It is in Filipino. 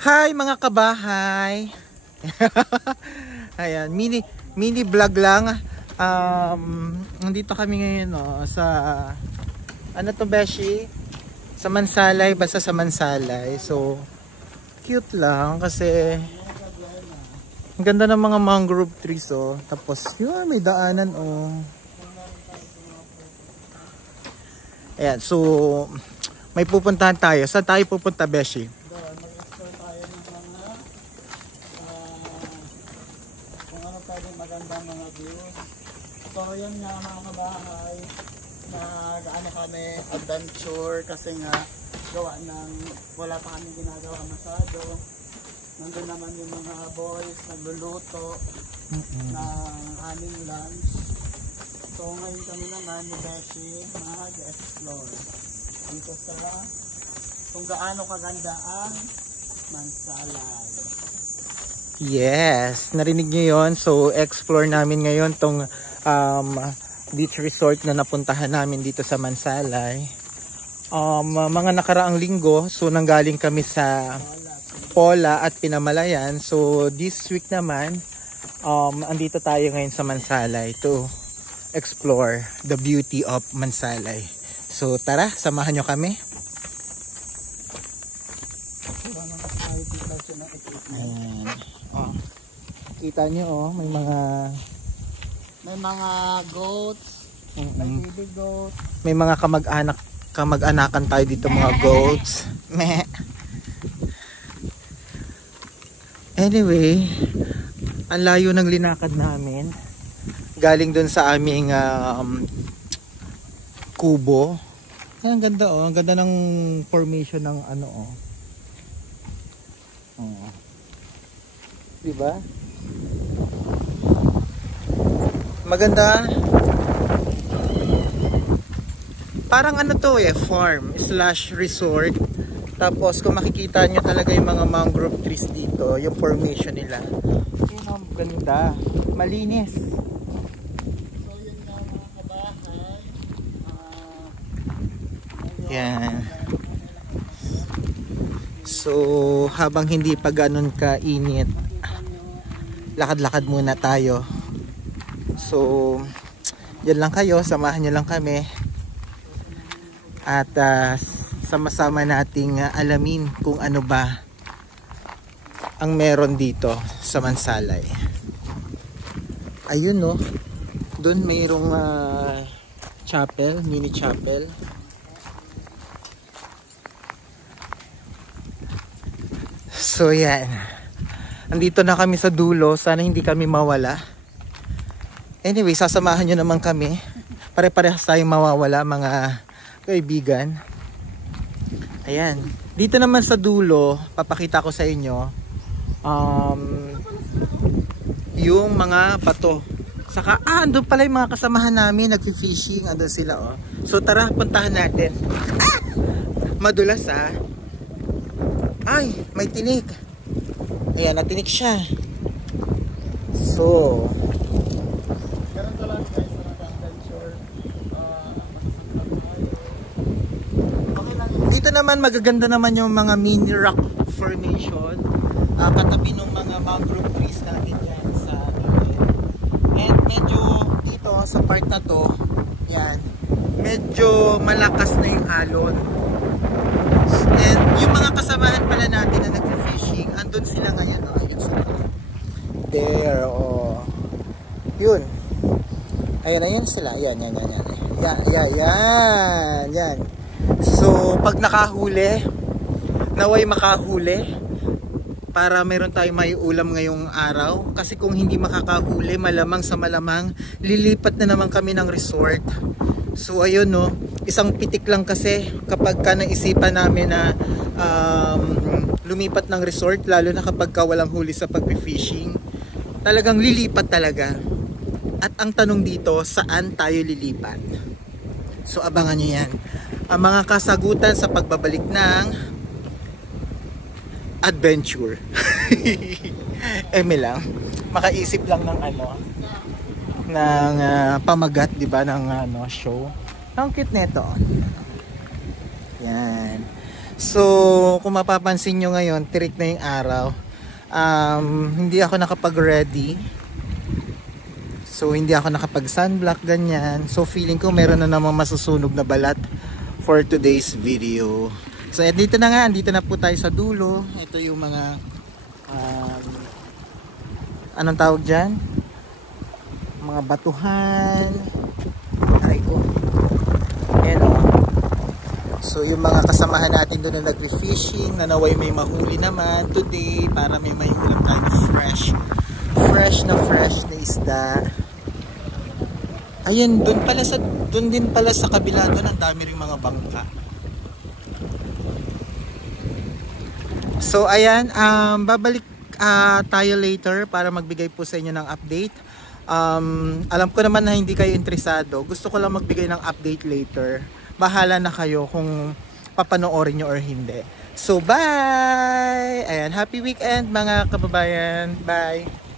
Hi mga kabahay. Ayan, mini vlog lang. Nandito kami ngayon sa ano to Beshi? Sa Mansalay, basta sa Mansalay. So cute lang kasi ang ganda ng mga mangrove trees Tapos yun, may daanan Ayan, so may pupuntahan tayo. Saan tayo pupunta, Beshi? Magandang mga views. So yun nga mga kabahay, nag-ano kami adventure kasi nga gawa ng wala pa kami ginagawa masyado. Nandun naman yung mga boys nagluluto ng aming lunch. So ngayon kami naman ni Beshi mag-explore dito sa kung gaano kaganda ang Mansalay. Yes, narinig nyo yun. So, explore namin ngayon tong beach resort na napuntahan namin dito sa Mansalay. Mga nakaraang linggo, so nanggaling kami sa Pola at Pinamalayan. So, this week naman, andito tayo ngayon sa Mansalay to explore the beauty of Mansalay. So, tara, samahan nyo kami. Ayan. Kita nyo may mga goats, may baby goat, may mga kamag-anakan tayo dito mga goats. Meh. Anyway, ang layo ng linakad namin galing dun sa aming kubo. Ang ganda ang ganda ng formation ng diba? Maganda. Parang farm / resort. Tapos kung makikita nyo talaga yung mga mangrove trees dito, yung formation nila. Yun ang ganda. Malinis. So yun nga mga kabahay. Yan. So habang hindi pa ganun kainit, lakad-lakad muna tayo. So, yan lang kayo, samahan nyo lang kami. At sama-sama nating alamin kung ano ba ang meron dito sa Mansalay. Ayun doon mayroong chapel, mini chapel. So yan. Andito na kami sa dulo, sana hindi kami mawala. Anyway, sasamahan nyo naman kami. Pare-parehas tayong mawawala mga kaibigan. Ayan. Dito naman sa dulo, papakita ko sa inyo yung mga bato. Saka, andun pala yung mga kasamahan namin, nagfi-fishing, andun sila So tara, puntahan natin. Madulas Ay, may tinik. Ayan, natinik siya. So dito naman magaganda naman yung mga mini rock formation katabi ng mga mangrove trees natin yan sa and medyo dito sa part na to yan, medyo malakas na yung alon and yung mga kasamahan pala natin na nag-fishing andun sila ngayon there yun ayun sila yan so pag nakahuli naway makahuli para meron tayong may ulam ngayong araw kasi kung hindi makakahuli malamang sa malamang lilipat na naman kami ng resort. So ayun isang pitik lang kasi kapag ka naisipan namin na lumipat ng resort lalo na kapag ka walang huli sa pag-fishing talagang lilipat talaga. At ang tanong dito, saan tayo lilipat? So abangan nyo yan. Ang mga kasagutan sa pagbabalik ng adventure. lang. Makaisip lang ng ng pamagat, 'di ba, ng show. Ang cute nito. Yan. So, kung mapapansin nyo ngayon, tirik na yung araw. Hindi ako nakapag-ready. So, hindi ako nakapag-sunblock, ganyan. So, feeling ko meron na namang masusunog na balat for today's video. So, dito na nga. Dito na po tayo sa dulo. Ito yung mga anong tawag dyan? Mga batuhan. Ay ko. Ayan o. So, yung mga kasamahan natin doon na nag-fishing, na naway may mahuli naman today para may ulam tayo na fresh na isda. Ayun, doon din pala sa kabila doon, ang dami ring mga bangka. So, ayan, babalik tayo later para magbigay po sa inyo ng update. Alam ko naman na hindi kayo interesado. Gusto ko lang magbigay ng update later. Bahala na kayo kung papanoorin nyo or hindi. So, bye! Ayan, happy weekend mga kababayan. Bye!